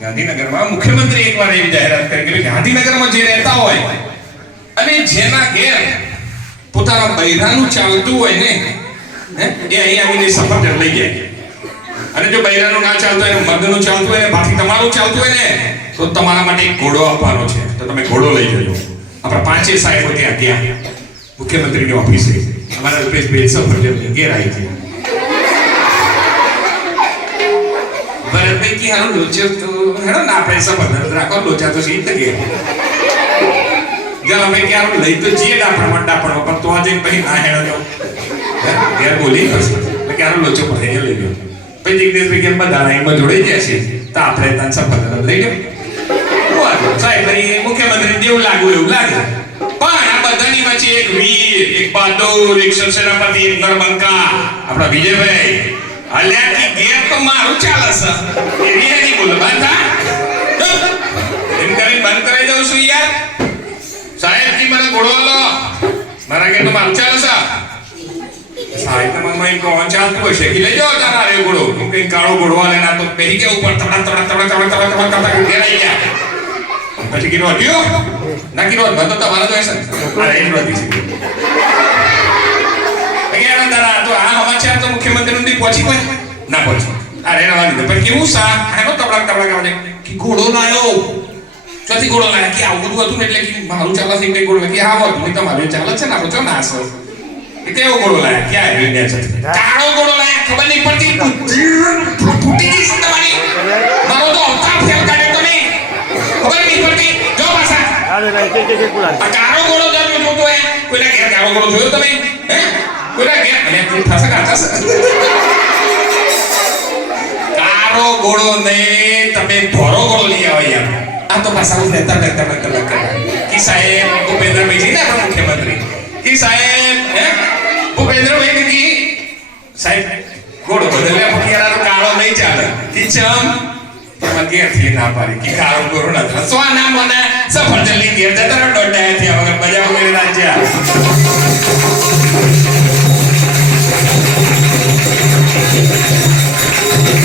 ગાંધીનગરમાં મુખ્યમંત્રી એકવાર એવી જાહેરાત કરી કે ગાંધીનગરમાં જે રહેતા હોય અને જેના ઘેર પોતાના બૈરાનું ચાલતું હોય ને એ અહીં આવીને સફરજન લઈ જાય. અને જો બૈરાનું ના ચાલતું હોય મગનું ચાલતું હોય બાકી તમારું ચાલતું હોય ને, તો તમારા માટે એક ઘોડો આપવાનો છે. તો તમે ઘોડો લઈ જજો. આપણા પાંચે સાહેબો ત્યાં ત્યાં મુખ્યમંત્રીની ઓફિસે. અમારા રૂપેશભાઈ સફરજન ઘેર આવી છે ભરતભાઈ કે હારું લોચો તો? હેડો ના પૈસા સફરજન રાખો, લોચા તો સીધ કે જલ અમે કે હારું લઈ તો જઈએ ડાપણમાં, ડાપણ પણ તો આજે પછી ના હેડો હે? ઘેર બોલી પછી એટલે કે હારું લોચો એ લઈ ગયો. પછી જગદીશભાઈ કે બધા લાઈનમાં જોડાઈ ગયા છે તો આપણે ત્યાં સફરજન લઈ ગયો. સાહેબ અહીં મુખ્યમંત્રી જેવું લાગુ એવું લાગે? પણ આ બધાની વચ્ચે એક વીર, એક બહાદુર, એક સરસેનાપતિ એક નરબંકા, આપણા વિજયભાઈ. અલ્યા કે ઘેર તો મારું ચાલે છે. એવી એની બોલો, બંધ. એમ કરીને બંધ કરાઈ દઉં છું યાર. સાહેબ જી મને ઘોડો લો મારા ઘેર તો મારું ચાલે છે. સાહેબ તમારે કોણ ચાલતું હશે? કે લઈ જાઓ તારા રે ઘોડો. હું કઈ કાળો ઘોડો આલે ના તો પહેરી ગયા ઉપર. તડા તડા તડા તડા તડા તડા તડા ઘેર આવી ગયા. પછી કીધું, હટ્યો. ના કીધું તો તમારા તો હશે અરે, એ બધી પહોંચી કોઈ ના પહોંચી અરે રવા દીધો પણ કેવું સા? એનો તબલા તબલા ગાવડે કે ઘોડો લાયો. ચોથી ઘોડો લાયા. કે આવું બધું હતું એટલે કે મારું ચાલે છે કઈ ઘોડો. કે હા હોત નહીં તમારું ચાલે છે ને આપણો. ચો નાસો કેવો ઘોડો લાયા? ક્યાં આવી ગયા છે? કાળો ઘોડો લાયા? ખબર નહીં પડતી. ફૂટી ગઈ છે તમારી. મારો તો અવતાર ફેલ કાઢે તમે. ખબર નહીં પડતી. જો પાછા. કાળો ઘોડો જન્મ જોતો હે કોઈના ઘેર કાળો ઘોડો જોયો તમે? હે? કોઈના ઘેર? તું થશે કાચા ઘોડો ને તમે ભોરો ઘોડો લઈ આવો યાર આ તો પાછા હું રહેતા રહેતા રહેતા રહેતા કી સાહેબ ભૂપેન્દ્રભાઈ ને મુખ્યમંત્રી. કી સાહેબ, હે? ભૂપેન્દ્રભાઈ કી? સાહેબ ઘોડો બદલ્યા પછી યાર કાળો નહીં ચાલે. કી ચમ? એમાં ઘેરથી ના પાડી. કે કાળો ઘોડો ના સ્વા ના મને. સફરજન લઈ ગેર જતા રહો, દોઢ